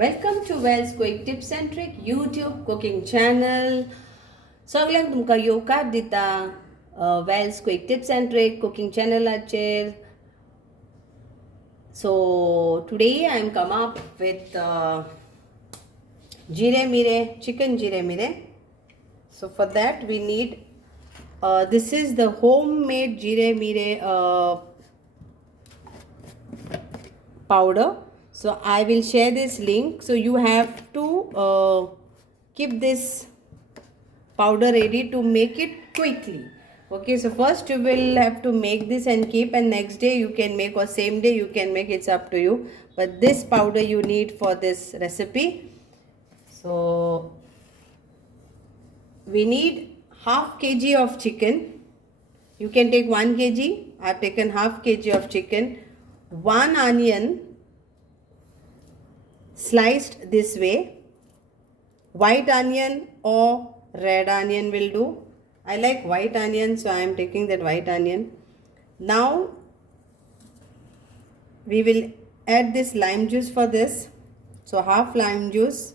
Welcome to VAL'S Quick Tips and Trick YouTube cooking channel. Soglang tumka yokat dita VAL'S Quick Tips and Trick cooking channel acher. So today I am come up with Jirem Mirem, chicken Jirem Mirem. So for that we need this is the homemade Jirem Mirem powder. So I will share this link. So you have to keep this powder ready to make it quickly. Okay, so first you will have to make this and keep, and next day you can make, or same day you can make, it's up to you. But this powder you need for this recipe. So we need half kg of chicken. You can take 1 kg. I have taken half kg of chicken. 1 onion sliced this way. White onion or red onion will do. I like white onion, so I am taking that white onion. Now we will add this lime juice for this. So half lime juice.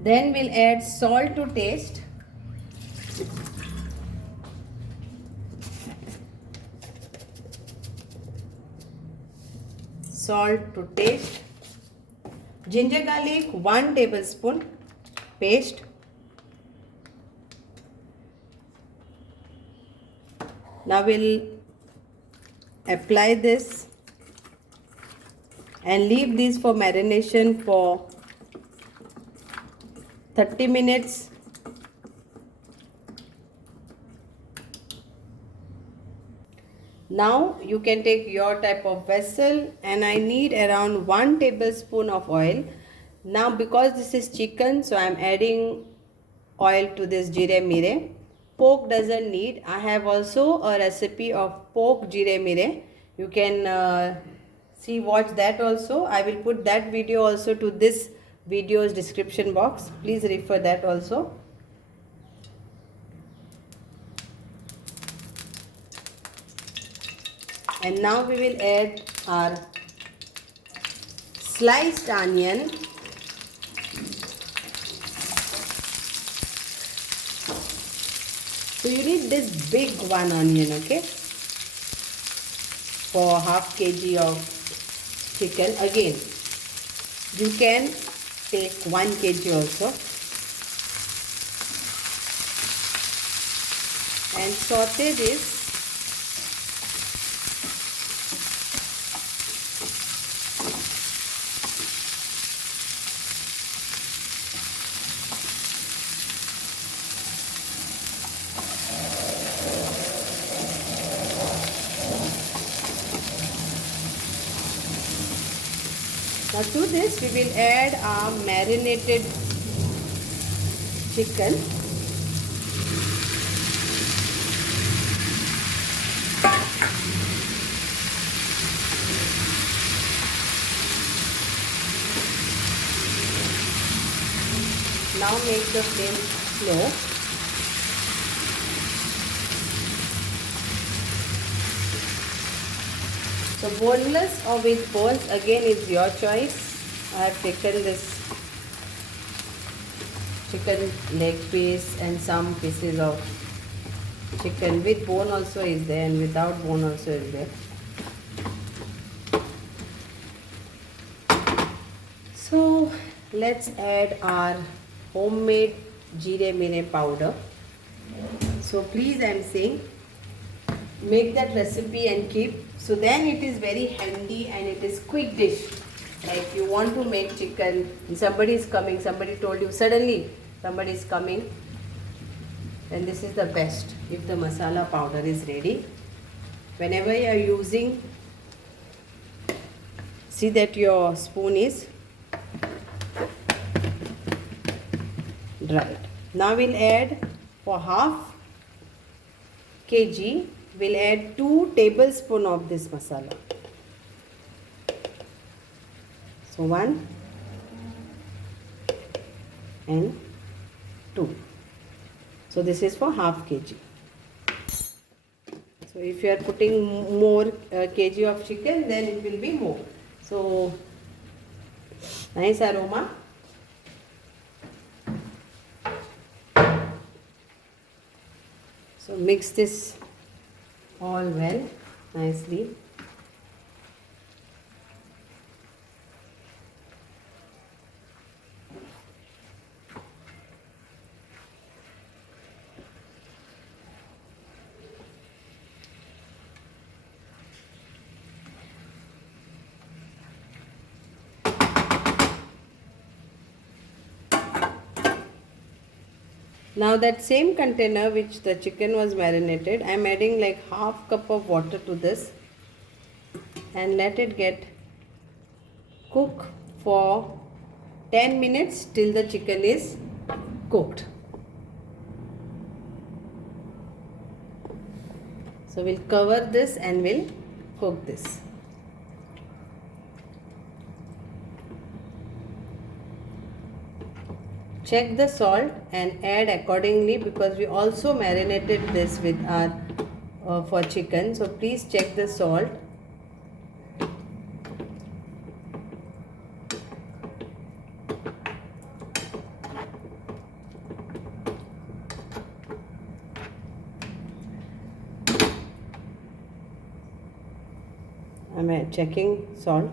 Then we'll add salt to taste. Salt to taste. Ginger garlic 1 tablespoon paste. Now we'll apply this and leave this for marination for 30 minutes. Now you can take your type of vessel, and I need around 1 tablespoon of oil. Now because this is chicken, so I am adding oil to this Jirem Mirem. Pork doesn't need. I have also a recipe of pork Jirem Mirem. You can watch that also. I will put that video also to this video's description box. Please refer that also. And now we will add our sliced onion. So you need this big one onion, okay, for half kg of chicken. Again, you can take 1 kg also, and saute this. Now to this we will add our marinated chicken. Now make the flame slow. So boneless or with bones, again is your choice. I have taken this chicken leg piece and some pieces of chicken with bone also is there, and without bone also is there. So let's add our homemade Jirem Mirem powder. So please, I am saying, make that recipe and keep. So then it is very handy and it is quick dish. Like you want to make chicken, somebody is coming, somebody told you suddenly somebody is coming, then this is the best if the masala powder is ready. Whenever you are using, see that your spoon is dried. Now we'll add for half kg, we'll add 2 tablespoons of this masala. So 1, and 2. So this is for half kg. So if you are putting more kg of chicken, then it will be more. So nice aroma. So mix this all well nicely. Now that same container which the chicken was marinated, I am adding like half cup of water to this and let it get cook for 10 minutes till the chicken is cooked. So we'll cover this and we'll cook this. Check the salt and add accordingly, because we also marinated this with our for chicken. So please check the salt. I'm checking salt.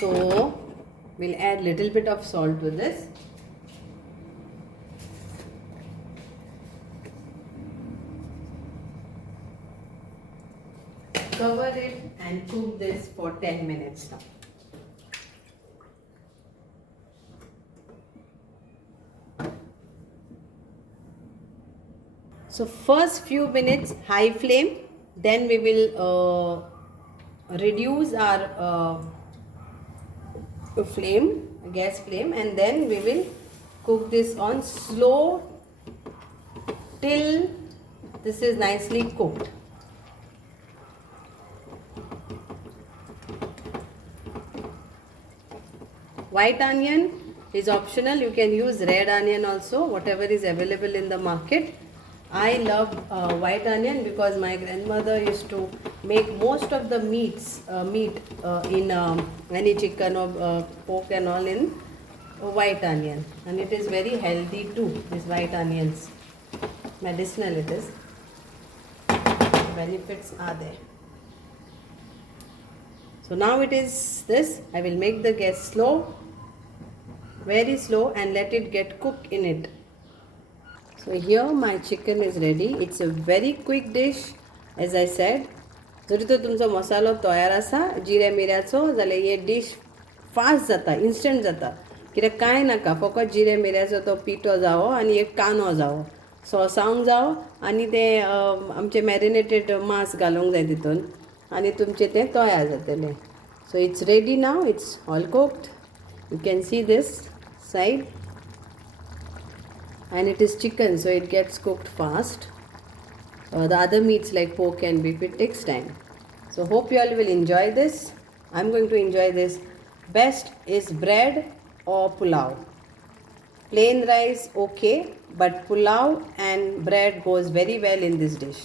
So we'll add little bit of salt to this. Cover it and cook this for 10 minutes now. So first few minutes high flame, then we will reduce our gas flame, and then we will cook this on slow till this is nicely cooked. White onion is optional. You can use red onion also, whatever is available in the market. I love white onion because my grandmother used to make most of the meat in any chicken or pork and all in white onion, and it is very healthy too. These white onions, medicinal it is. The benefits are there. So now it is this. I will make the gas slow, very slow, and let it get cooked in it. So here my chicken is ready. It's a very quick dish, as I said. जरी तो तुमचो मसालो तयार आसा जिरे मिऱ्याचो जाल्यार हे dish fast जाता, instant जाता. कित्याक कांय नाका, फकत जिरे मिऱ्याचो तो पिठो जावो आनी एक कांदो जावो, सोसांग जावो आनी ते आमचे मॅरिनेटेड मांस घालूंक जाय तितून आनी तुमचे ते तयार जातले. So it's ready now. It's all cooked. You can see this side. And it is chicken, so it gets cooked fast. The other meats like pork and beef, it takes time. So hope you all will enjoy this. I'm going to enjoy this. Best is bread or pulao. Plain rice okay, but pulao and bread goes very well in this dish.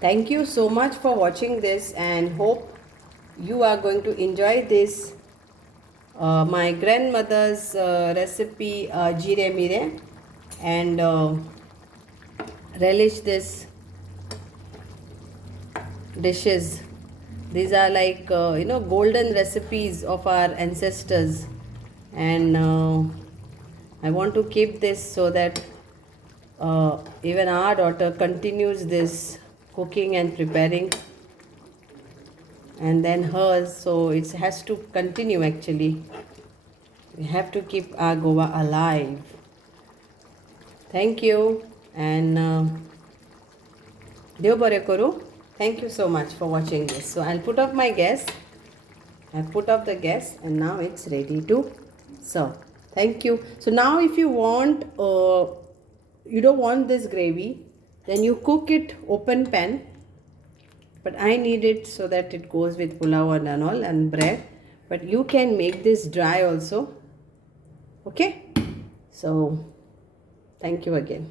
Thank you so much for watching this, and hope you are going to enjoy this. My grandmother's recipe Jirem Mirem, and relish this dishes. These are like golden recipes of our ancestors, and I want to keep this so that even our daughter continues this cooking and preparing, and then hers, so it has to continue. Actually, we have to keep our Goa alive. Thank you, and Dev bare karu. Thank you so much for watching this. So I'll put off my gas. I put off the gas, and now it's ready to serve. Thank you. So now if you want, you don't want this gravy, then you cook it open pan. But I need it so that it goes with pulao and all and bread. but you can make this dry also. Okay, so thank you again.